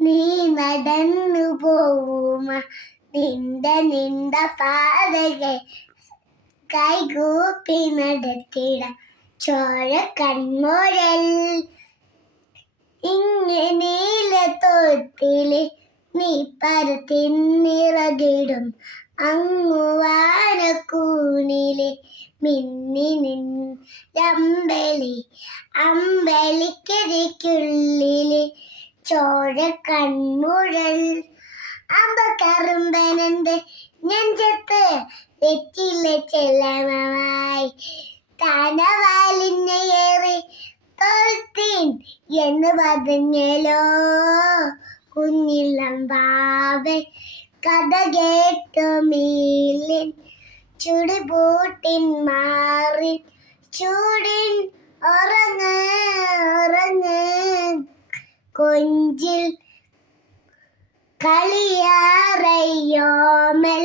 നീ നടന്നു പോവുമ നിണ്ട പാതകൾ കൈകൂപ്പി നടത്തിട ചോര കൺമുഴൽ നീല തോത്തില് നീ പരത്തിന്നിറകിടും അങ്ങുവാനക്കൂണിലെ മിന്നി അമ്പലിക്കരിക്കുള്ളില് ചോര കൺമുഴൽ അമ്പകറുമ്പനന്റെ നെഞ്ചത്ത് വെറ്റില ചെല്ലമായി താനവാലിന്നയേറി തോൽത്തീൻ എന്ന് പറഞ്ഞല്ലോ കുഞ്ഞിളം ബാവേ കഥ കേട്ടു മീലിൻ ചുടിപൂട്ടിൻ മാറി ചൂടിൻ ഉറങ്ങ് കൊഞ്ചിൽ കളിയാറയോമൽ